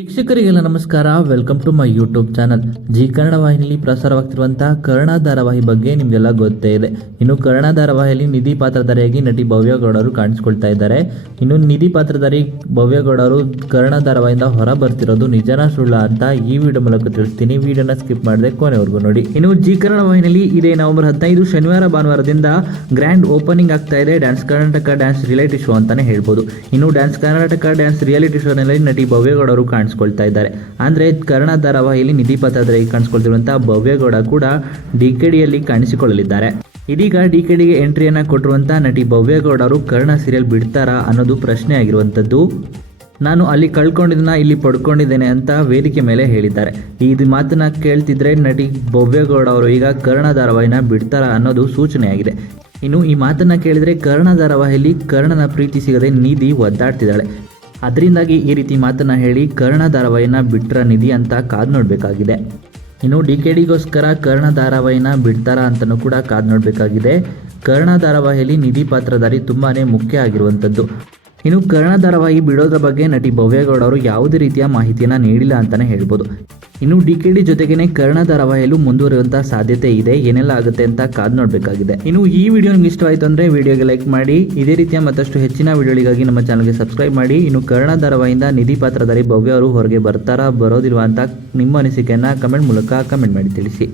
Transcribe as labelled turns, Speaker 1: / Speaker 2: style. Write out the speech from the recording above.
Speaker 1: ವೀಕ್ಷಕರಿಗೆಲ್ಲ ನಮಸ್ಕಾರ. Welcome to my YouTube channel Zee Kannada ವಾಹಿನಿಯಲ್ಲಿ ಪ್ರಸಾರವಾಗ್ತಿರುವಂತಹ ಕರ್ಣ ಧಾರಾವಾಹಿ ಬಗ್ಗೆ ನಿಮಗೆಲ್ಲ ಗೊತ್ತೇ ಇದೆ. ಇನ್ನು ಕರ್ಣ ಧಾರಾವಾಹಿಯಲ್ಲಿ ನಿಧಿ ಪಾತ್ರಧಾರಿಯಾಗಿ ನಟಿ ಭವ್ಯ ಗೌಡರು ಕಾಣಿಸ್ಕೊಳ್ತಾ ಇದ್ದಾರೆ. ಇನ್ನು ನಿಧಿ ಪಾತ್ರಧಾರಿ ಭವ್ಯ ಗೌಡರು ಕರ್ಣ ಧಾರಾವಾಹಿಯಿಂದ ಹೊರ ಬರ್ತಿರೋದು ನಿಜನ ಸುಳ್ಳ ಅಂತ ಈ ವಿಡಿಯೋ ಮೂಲಕ ತಿಳಿಸ್ತೀನಿ. ವಿಡಿಯೋನ ಸ್ಕಿಪ್ ಮಾಡದೆ ಕೊನೆವರೆಗೂ ನೋಡಿ. ಇನ್ನು ಜಿ ಕನ್ನಡ ವಾಹಿನಿಯಲ್ಲಿ ಇದೇ ನವೆಂಬರ್ ಹದಿನೈದು, ಶನಿವಾರ, ಭಾನುವಾರದಿಂದ ಗ್ರ್ಯಾಂಡ್ ಓಪನಿಂಗ್ ಆಗ್ತಾ ಇದೆ. Dance Karnataka dance reality show ಅಂತಾನೆ ಹೇಳ್ಬೋದು. ಇನ್ನು ಡ್ಯಾನ್ಸ್ ಕರ್ನಾಟಕ ಡ್ಯಾನ್ಸ್ ರಿಯಾಲಿಟಿ ಶೋನಲ್ಲಿ ನಟಿ ಭವ್ಯಗೌಡರು ಅವರು ಕಾಣಿಸ್ಕೊಳ್ತಾ ಇದ್ದಾರೆ. ಅಂದ್ರೆ ಕರ್ಣ ಧಾರಾವಾಹಿಯಲ್ಲಿ ನಿಧಿ ಪಾತ್ರಧಾರಿ ಕಾಣಿಸ್ಕೊಳ್ತಿರುವಂತಹ ಭವ್ಯಗೌಡ ಕೂಡ ಡಿಕೆಡಿಯಲ್ಲಿ ಕಾಣಿಸಿಕೊಳ್ಳಲಿದ್ದಾರೆ. ಇದೀಗ ಡಿಕೆಡಿಗೆ ಎಂಟ್ರಿಯನ್ನ ಕೊಟ್ಟಿರುವಂತಹ ನಟಿ ಭವ್ಯಗೌಡ ಅವರು ಕರ್ಣ ಸೀರಿಯಲ್ ಬಿಡ್ತಾರಾ ಅನ್ನೋದು ಪ್ರಶ್ನೆ ಆಗಿರುವಂಥದ್ದು. ನಾನು ಅಲ್ಲಿ ಕಳ್ಕೊಂಡಿದ್ದನ್ನ ಇಲ್ಲಿ ಪಡ್ಕೊಂಡಿದ್ದೇನೆ ಅಂತ ವೇದಿಕೆ ಮೇಲೆ ಹೇಳಿದ್ದಾರೆ. ಈ ಮಾತನ್ನ ಕೇಳ್ತಿದ್ರೆ ನಟಿ ಭವ್ಯಗೌಡ ಅವರು ಈಗ ಕರ್ಣ ಧಾರಾವಾಹಿನ ಬಿಡ್ತಾರಾ ಅನ್ನೋದು ಸೂಚನೆಯಾಗಿದೆ. ಇನ್ನು ಈ ಮಾತನ್ನ ಕೇಳಿದ್ರೆ ಕರ್ಣ ಧಾರಾವಾಹಿಯಲ್ಲಿ ಕರ್ಣನ ಪ್ರೀತಿ ಸಿಗದೆ ನಿಧಿ ಒದ್ದಾಡ್ತಿದ್ದಾಳೆ. ಅದರಿಂದಾಗಿ ಈ ರೀತಿ ಮಾತನ್ನ ಹೇಳಿ ಕರ್ಣ ಧಾರಾವಾಹಿನ ಬಿಟ್ರ ನಿಧಿ ಅಂತ ಕಾದು ನೋಡಬೇಕಾಗಿದೆ. ಇನ್ನು ಡಿ ಕೆ ಡಿಗೋಸ್ಕರ ಕರ್ಣ ಧಾರಾವಾಹಿನ ಬಿಡ್ತಾರಾ ಅಂತಲೂ ಕೂಡ ಕಾದು ನೋಡಬೇಕಾಗಿದೆ. ಕರ್ಣ ಧಾರಾವಾಹಿಯಲ್ಲಿ ನಿಧಿ ಪಾತ್ರಧಾರಿ ತುಂಬಾನೇ ಮುಖ್ಯ ಆಗಿರುವಂಥದ್ದು ಇನ್ನು ಕರ್ಣ ಧಾರಾವಾಹಿ ಬಿಡೋದ್ರ ಬಗ್ಗೆ ನಟಿ ಭವ್ಯಗೌಡ ಅವರು ಯಾವುದೇ ರೀತಿಯ ಮಾಹಿತಿಯನ್ನು ನೀಡಿಲ್ಲ ಅಂತಲೇ ಹೇಳ್ಬೋದು. ಇನ್ನು ಡಿ ಕೆ ಡಿ ಜೊತೆಗೇನೆ ಕರ್ಣ ಧಾರಾವಾಹಿಯಲ್ಲೂ ಮುಂದುವರಿಯುವಂತಹ ಸಾಧ್ಯತೆ ಇದೆ, ಏನೆಲ್ಲ ಆಗುತ್ತೆ ಅಂತ ಕಾದ್ ನೋಡಬೇಕಾಗಿದೆ. ಇನ್ನು ಈ ವಿಡಿಯೋ ನಿಮ್ಗೆ ಇಷ್ಟವಾಯಿತು ಅಂದ್ರೆ ವಿಡಿಯೋಗೆ ಲೈಕ್ ಮಾಡಿ, ಇದೇ ರೀತಿಯ ಮತ್ತಷ್ಟು ಹೆಚ್ಚಿನ ವಿಡಿಯೋಗಳಿಗಾಗಿ ನಮ್ಮ ಚಾನಲ್ಗೆ ಸಬ್ಸ್ಕ್ರೈಬ್ ಮಾಡಿ. ಇನ್ನು ಕರ್ಣ ಧಾರಾವಾಹಿಯಿಂದ ನಿಧಿ ಪಾತ್ರಧಾರಿ ಭವ್ಯ ಅವರು ಹೊರಗೆ ಬರ್ತಾರಾ, ಬರೋದಿಲ್ವಾ ಅಂತ ನಿಮ್ಮ ಅನಿಸಿಕೆಯನ್ನ ಕಮೆಂಟ್ ಮೂಲಕ ಕಮೆಂಟ್ ಮಾಡಿ ತಿಳಿಸಿ.